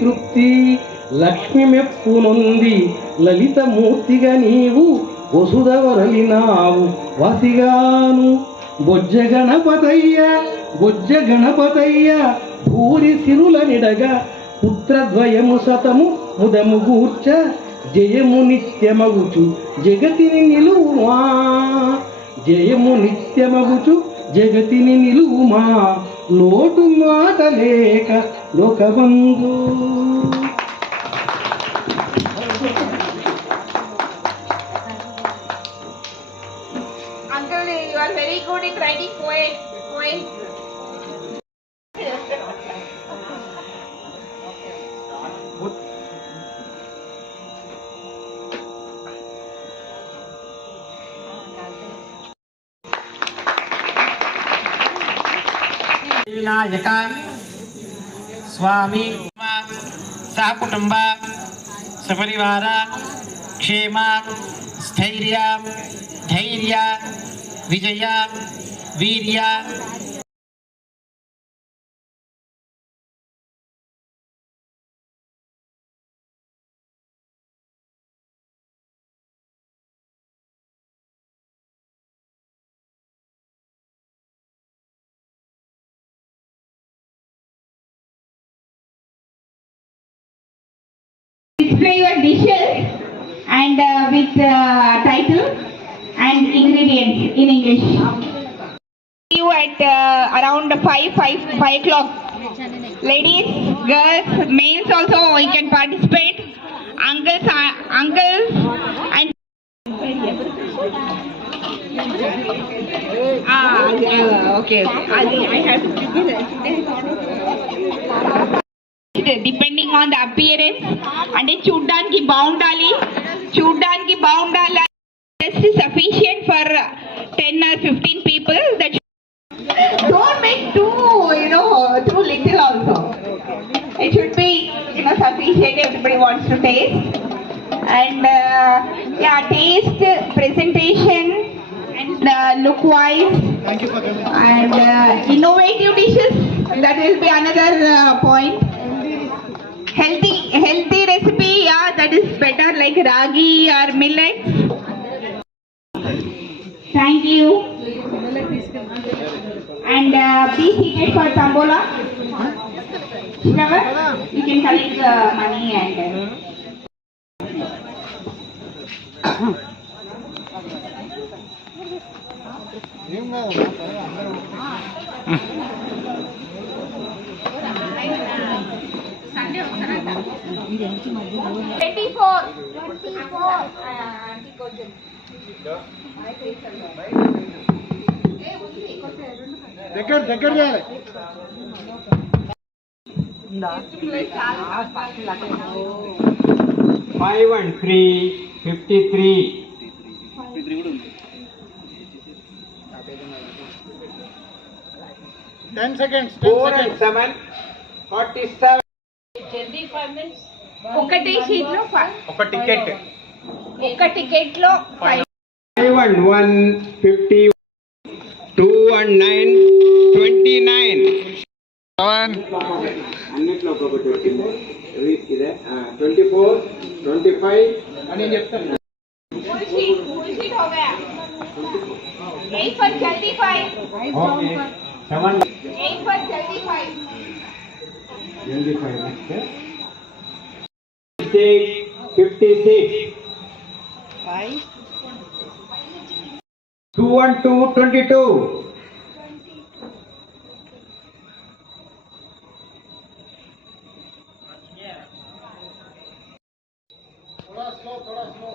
తృప్తి లక్ష్మి మెప్పునుంది లలితమూర్తిగా నీవు వసుధవరలినావు వాసిగాను బొజ్జ గణపతయ్య భూరి సిరుల నిడగా పుత్రద్వయము సతము ముదము గూర్చ జయము నిత్యమగుచు జగతిని నిలువుమా జయము నిత్యమగుచు జగతిని నిలువుమా లోటు మాట లేక లోకబంధు. Uncle, you are very good in writing poems. Vinayaka స్వామి సహకుటుంబ సపరివార క్షేమ స్థైర్య ధైర్య విజయ వీర్య Display your dishes and with title and ingredients in English. You at around 5 o'clock. Ladies, girls, males also you can participate. Uncles and okay. I have to depending on the appearance అంటే చూడ్డానికి బాగుండాలి just sufficient for 10 or 15 people. That don't make too little also. It should be sufficient. Everybody wants to taste and taste, presentation and look wise and innovative dishes, that will be another point. Healthy recipe, that is better, like ragi or millet. Thank you. And please seated for Tambola. Shivavar, you can collect the money and 24. దగ్గర 5 and 3 53. 10 seconds. 4 and 7 47. ఒకటి sheet లో ఒక ticket లో 5 and 1 50. 2 and 9 29. అన్నిట్లో ఒకటి వచ్చింది ఇదే 24 25 అని చెప్తాను. फुल शीट हो गया. 8 for जल्दी 5. ओके 7 8 for जल्दी 5. जल्दी 5 56 5 2 and 2 22. थोड़ा स्लो.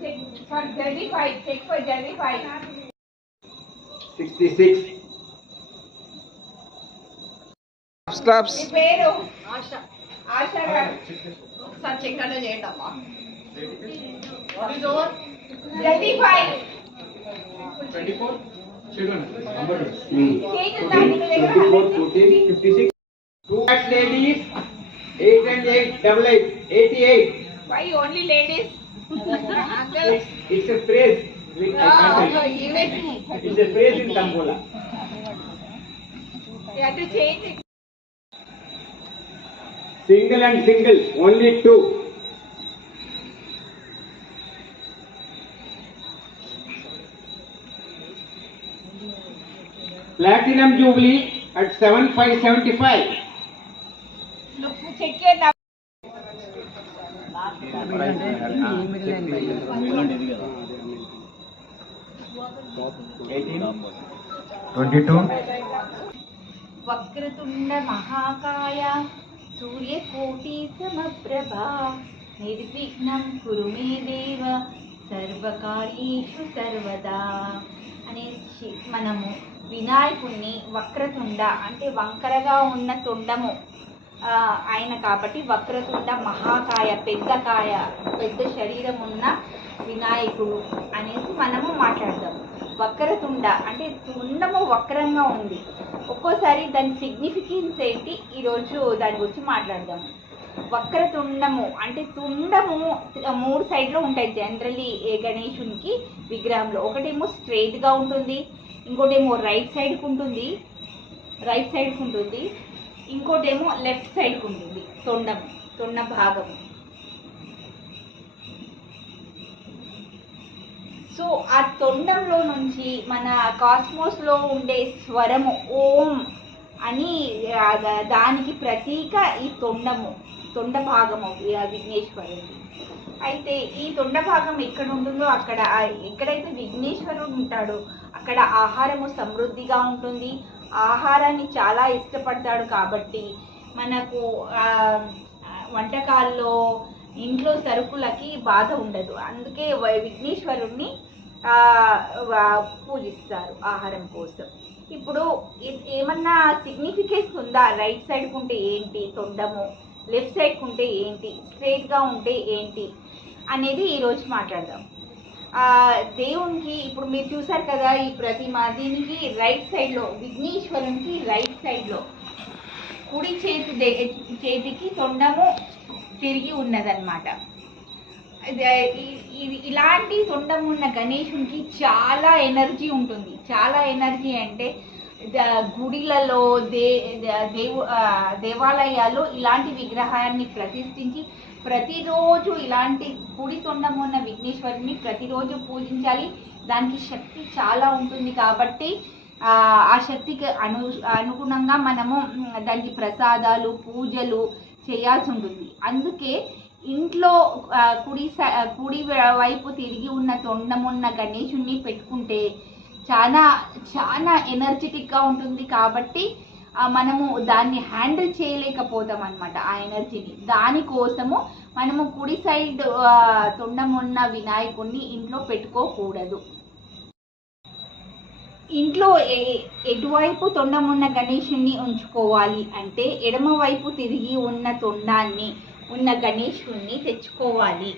Check for जल्दी 5. Check for जल्दी 5. 66. Claps. మీ పేరు ఆశ గారు. ఒకసారి చెక్ అన్న చేయండి అమ్మా. జల్దీ 5. 24. Number 24 14 56. 2 ladies 8 and 8 double 8 88. Why only ladies? Uncle. It's a phrase. I can't tell you. It's a phrase in Tambola. You have to change it. Single and single, only two. Platinum Jubilee at 7575. Look, check your number. 22. Vakratunda మహాకాయ సూర్యకోటి సమప్రభా నిర్విఘ్నం కురు మే దేవ సర్వకార్యేషు సర్వదా అనేసి మనము వినాయకుణ్ణి వక్రతుండ అంటే వంకరగా ఉన్న తొండము ఆయన కాబట్టి వక్రతుండ మహాకాయ పెద్ద శరీరం ఉన్న వినాయకుడు అనేసి మనము మాట్లాడదాం. వక్రతుండ అంటే తుండము వక్రంగా ఉంది. ఒక్కోసారి దాని సిగ్నిఫికెన్స్ ఏంటి ఈరోజు దాని గురించి మాట్లాడదాము. వక్రతుండము అంటే తుండము 3 సైడ్లో ఉంటాయి జనరలీ గణేశునికి విగ్రహంలో. ఒకటేమో స్ట్రైట్గా ఉంటుంది, ఇంకోటేమో రైట్ సైడ్కి ఉంటుంది, ఇంకోటేమో లెఫ్ట్ సైడ్కి ఉంటుంది తొండ భాగము. సో ఆ తొండంలో నుంచి మన కాస్మోస్లో ఉండే స్వరము ఓం అని దానికి ప్రతీక ఈ తొండ భాగము విఘ్నేశ్వరుడి. అయితే ఈ తొండ భాగం ఎక్కడ ఉంటుందో అక్కడ ఎక్కడైతే విఘ్నేశ్వరుడు ఉంటాడో అక్కడ ఆహారము సమృద్ధిగా ఉంటుంది. ఆహారాన్ని చాలా ఇష్టపడతాడు కాబట్టి మనకు వంటకాల్లో ఇంట్లో సరుకులకి బాధ ఉండదు. అందుకే విఘ్నేశ్వరుణ్ణి పూజిస్తారు ఆహారం కోసం. ఇప్పుడు ఏమన్నా సిగ్నిఫికెన్స్ ఉందా? రైట్ సైడ్కి ఉంటే ఏంటి తొండము, లెఫ్ట్ సైడ్కి ఉంటే ఏంటి, స్ట్రైట్గా ఉంటే ఏంటి అనేది ఈరోజు మాట్లాడదాం. దేవునికి ఇప్పుడు మీరు చూసారు కదా ఈ ప్రతిమ, దీనికి రైట్ సైడ్లో విఘ్నేశ్వరునికి రైట్ సైడ్లో కుడి చేతికి తొండము తిరిగి ఉన్నదన్నమాట. ఇలాంటి తొండం ఉన్న గణేశునికి చాలా ఎనర్జీ ఉంటుంది. చాలా ఎనర్జీ అంటే గుడిలలో దేవాలయాల్లో ఇలాంటి విగ్రహాన్ని ప్రతిష్ఠించి ప్రతిరోజు ఇలాంటి కుడి తొండం ఉన్న విఘ్నేశ్వరుని ప్రతిరోజు పూజించాలి. దానికి శక్తి చాలా ఉంటుంది కాబట్టి ఆ శక్తికి అనుగుణంగా మనము దానికి ప్రసాదాలు పూజలు చేయాల్సి ఉంటుంది. అందుకే ఇంట్లో కుడి వైపు తిరిగి ఉన్న తొండమున్న గణేశుణ్ణి పెట్టుకుంటే చాలా చాలా ఎనర్జెటిక్గా ఉంటుంది. కాబట్టి మనము దాన్ని హ్యాండిల్ చేయలేకపోతాం అన్నమాట ఆ ఎనర్జీని. దానికోసము మనము కుడి సైడ్ తొండమున్న వినాయకుడిని ఇంట్లో పెట్టుకోకూడదు. ఇంట్లో ఎటువైపు తొండమున్న గణేశుణ్ణి ఉంచుకోవాలి అంటే ఎడమ వైపు తిరిగి ఉన్న తొండాన్ని ఉన్న గణేశుణ్ణి తెచ్చుకోవాలి.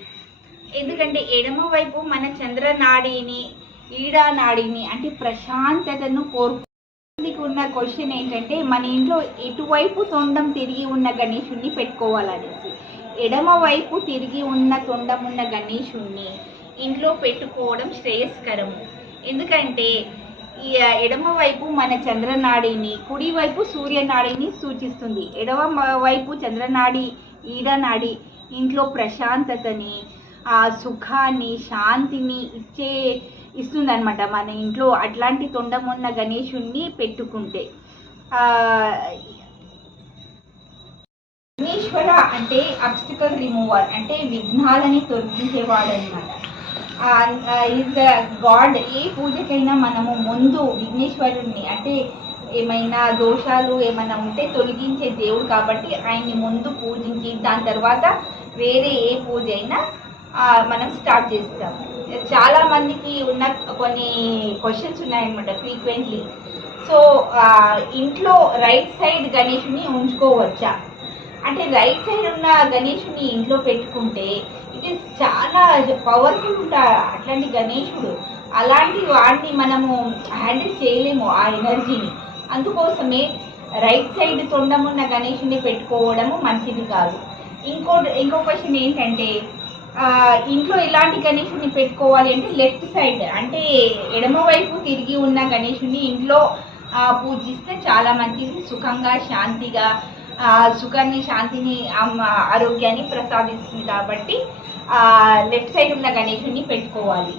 ఎందుకంటే ఎడమ వైపు మన చంద్రనాడిని ఈడా నాడిని అంటే ప్రశాంతతను ఉన్న క్వశ్చన్ ఏంటంటే మన ఇంట్లో ఎటువైపు తొండం తిరిగి ఉన్న గణేశుణ్ణి పెట్టుకోవాలనేసి. ఎడమ వైపు తిరిగి ఉన్న తొండం ఉన్న గణేశుణ్ణి ఇంట్లో పెట్టుకోవడం శ్రేయస్కరము. ఎందుకంటే ఈ ఎడమ వైపు మన చంద్రనాడిని, కుడి వైపు సూర్యనాడిని సూచిస్తుంది. ఎడమ వైపు చంద్రనాడి ఈడనాడి ఇంట్లో ప్రశాంతతని, సుఖాన్ని, శాంతిని ఇస్తుంది అనమాట మన ఇంట్లో అట్లాంటి తొండమున్న గణేశుణ్ణి పెట్టుకుంటే. విఘ్నేశ్వర అంటే అబ్స్టికల్ రిమూవర్ అంటే విఘ్నాలని తొలగించేవాడు అనమాట. Is God. ఏ పూజకైనా మనము ముందు విఘ్నేశ్వరుణ్ణి అంటే ఏమైనా దోషాలు ఏమైనా ఉంటే తొలగించే దేవుడు కాబట్టి ఆయన్ని ముందు పూజించి దాని తర్వాత వేరే ఏ పూజ అయినా మనం స్టార్ట్ చేస్తాము. చాలా మందికి ఉన్న కొన్ని క్వశ్చన్స్ ఉన్నాయన్నమాట ఫ్రీక్వెంట్లీ. సో ఇంట్లో రైట్ సైడ్ గణేశుని ఉంచుకోవచ్చా అంటే రైట్ సైడ్ ఉన్న గణేశుని ఇంట్లో పెట్టుకుంటే ఇట్ ఈస్ చాలా పవర్ఫుల్ ఉంటాడు అట్లాంటి గణేశుడు. అలాంటి వాడిని మనము హ్యాండిల్ చేయలేము ఆ ఎనర్జీని. అందుకోసమే రైట్ సైడ్ తొండమున్న గణేశుని పెట్టుకోవడము మంచిది కాదు. ఇంకో క్వశ్చన్ ఏంటంటే ఇంట్లో ఎలాంటి గణేషుని పెట్టుకోవాలి అంటే లెఫ్ట్ సైడ్, అంటే ఎడమ వైపు తిరిగి ఉన్న గణేషుని ఇంట్లో పూజిస్తే చాలా మంచిది. సుఖంగా, శాంతిగా, సుఖాన్ని, శాంతిని, ఆరోగ్యాన్ని ప్రసాదిస్తుంది. కాబట్టి లెఫ్ట్ సైడ్ ఉన్న గణేషుని పెట్టుకోవాలి.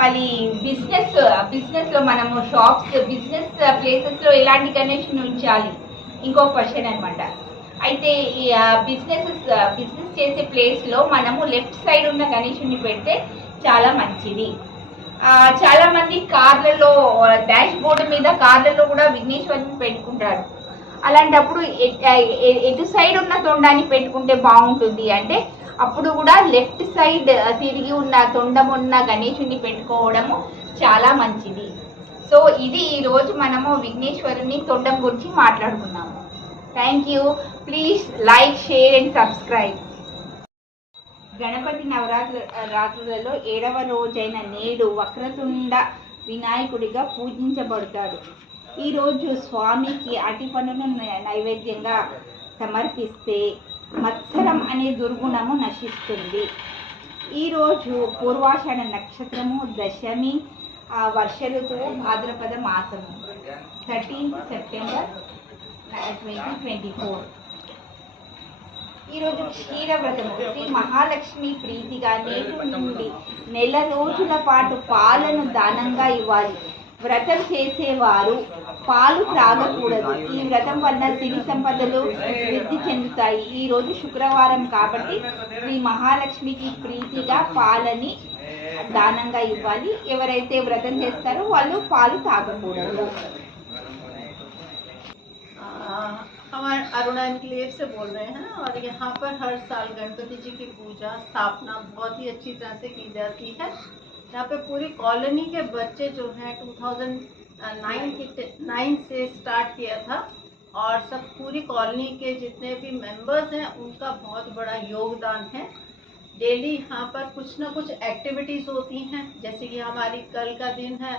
మళ్ళీ బిజినెస్ లో మనము షాప్స్, బిజినెస్ ప్లేసెస్ లో ఎలాంటి గణేషుని ఉంచాలి ఇంకో క్వశ్చన్ అనమాట. అయితే ఈ బిజినెస్ చేసే ప్లేస్ లో మనము లెఫ్ట్ సైడ్ ఉన్న గణేషుని పెడితే చాలా మంచిది. చాలా మంది కార్లలో, డాష్ బోర్డు మీద కార్లలో కూడా విఘ్నేశ్వరుని పెట్టుకుంటారు. అలాంటప్పుడు ఎటు సైడ్ ఉన్న తొండాన్ని పెట్టుకుంటే బాగుంటుంది అంటే అప్పుడు కూడా లెఫ్ట్ సైడ్ తిరిగి ఉన్న తొండం ఉన్న గణేశుని పెట్టుకోవడము చాలా మంచిది. సో ఇది ఈరోజు మనము విఘ్నేశ్వరుని తొండం గురించి మాట్లాడుకున్నాము. Thank you. Please like, share and subscribe. Ganapati నవరాత్రులలో 7వ రోజైన నేడు వక్రతుండ వినాయకుడిగా పూజించబడతాడు. ఈరోజు స్వామికి అరటి పండును నైవేద్యంగా సమర్పిస్తే మత్సరం అనే దుర్గుణము నశిస్తుంది. ఈరోజు పూర్వాషాఢ నక్షత్రము, దశమి, వర్ష ఋతువు, భాద్రపద మాసము, 13th సెప్టెంబర్ 2024. ఈరోజు క్షీరవ్రతము, శ్రీ మహాలక్ష్మి ప్రీతిగా నేటి నుండి నెల రోజుల పాటు పాలను దానంగా ఇవ్వాలి. వ్రతం చేసేవారు పాలు త్రాగకూడదు. ఈ వ్రతం వల్ల సిరి సంపదలు వృద్ధి చెందుతాయి. ఈ రోజు శుక్రవారం కాబట్టి శ్రీ మహాలక్ష్మికి ప్రీతిగా పాలని దానంగా ఇవ్వాలి. ఎవరైతే వ్రతం చేస్తారో వాళ్ళు పాలు తాగకూడదు. हमारे अरुणा एनक्लेव से बोल रहे हैं और यहाँ पर हर साल गणपति जी की पूजा स्थापना बहुत ही अच्छी तरह से की जाती है। यहाँ पे पूरी कॉलोनी के बच्चे जो हैं 2009 से स्टार्ट किया था और सब पूरी कॉलोनी के जितने भी मेंबर्स हैं उनका बहुत बड़ा योगदान है। डेली यहाँ पर कुछ ना कुछ एक्टिविटीज़ होती हैं, जैसे कि हमारी कल का दिन है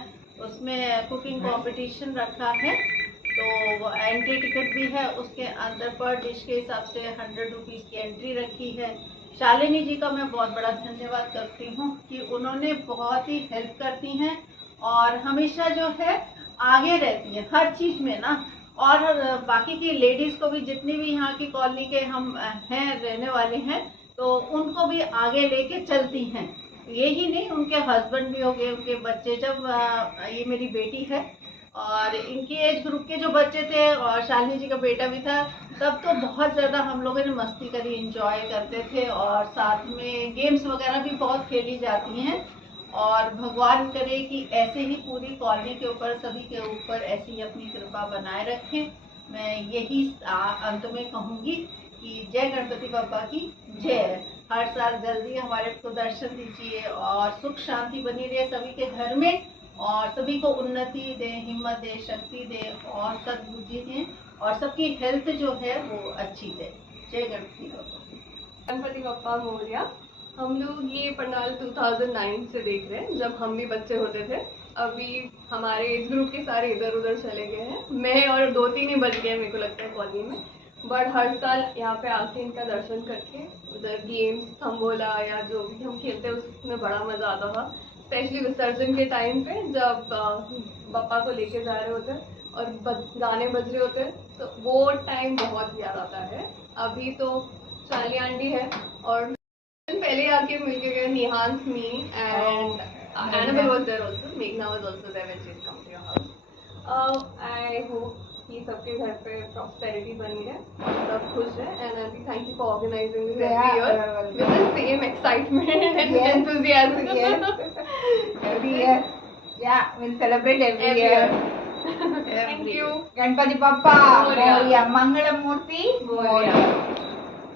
उसमें कुकिंग कंपटीशन रखा है, तो वो एंट्री टिकट भी है, उसके अंदर पर डिश के हिसाब से 100 रुपीज़ की एंट्री रखी है। शालिनी जी का मैं बहुत बड़ा धन्यवाद करती हूँ कि उन्होंने बहुत ही हेल्प करती हैं और हमेशा जो है आगे रहती हैं हर चीज़ में ना। और बाकी की लेडीज़ को भी, जितनी भी यहाँ की कॉलोनी के हम हैं रहने वाले हैं, तो उनको भी आगे लेके चलती हैं। यही नहीं, उनके हस्बैंड भी हो गए, उनके बच्चे, जब ये मेरी बेटी है और इनकी एज ग्रुप के जो बच्चे थे और शालिनी जी का बेटा भी था, तब तो बहुत ज़्यादा हम लोगों ने मस्ती करी, एंजॉय करते थे और साथ में गेम्स वगैरह भी बहुत खेली जाती हैं। और भगवान करे कि ऐसे ही पूरी कॉलोनी के ऊपर, सभी के ऊपर ऐसी ही अपनी कृपा बनाए रखें। मैं यही अंत में कहूँगी कि जय गणपति बाबा की जय। हर साल जल्दी हमारे को दर्शन दीजिए और सुख शांति बनी रहे सभी के घर में और सभी को उन्नति दे, हिम्मत दे, शक्ति दे और सद्बुद्धि दे और सबकी हेल्थ जो है वो अच्छी दे। जय गणपति बाबा। गणपति बप्पा मोरया। हम लोग ये पंडाल 2009 से देख रहे हैं, जब हम भी बच्चे होते थे। अभी हमारे एज ग्रुप के सारे इधर उधर चले गए हैं, मैं और 2-3 ही बच गए मेरे को लगता है कॉलोनी में। बट हर साल यहाँ पे आके इनका दर्शन करके उधर गेम्स, थम्बोला या जो भी हम खेलते हैं उसमें बड़ा मज़ा आता था। स्पेशली विसर्जन के टाइम पे जब बप्पा को लेके जा रहे होते और गाने बज रहे होते तो वो टाइम बहुत याद आता है। अभी तो चाली आंटी है और पहले आके मिल के गए, Nihans, me and Annabelle was there also, Meghna was also there when she come to your house. I hope कि सबके घर पे प्रॉस्पेरिटी बनी है, सब खुश है, and aunty thank you for organizing this every year with the same excitement and enthusiasm. Every year, yeah, we'll celebrate every year. Thank you. Ganpati Bappa Morya, मंगलमूर्ति Morya,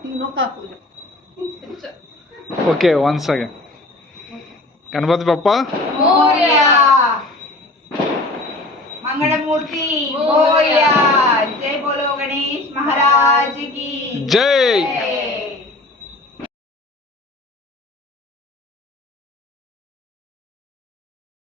तीनों का पूजा। Okay, once again. Ganpati Bappa Morya, मंगलमूर्ति Morya. जय बोलो गणेश महाराज की जय।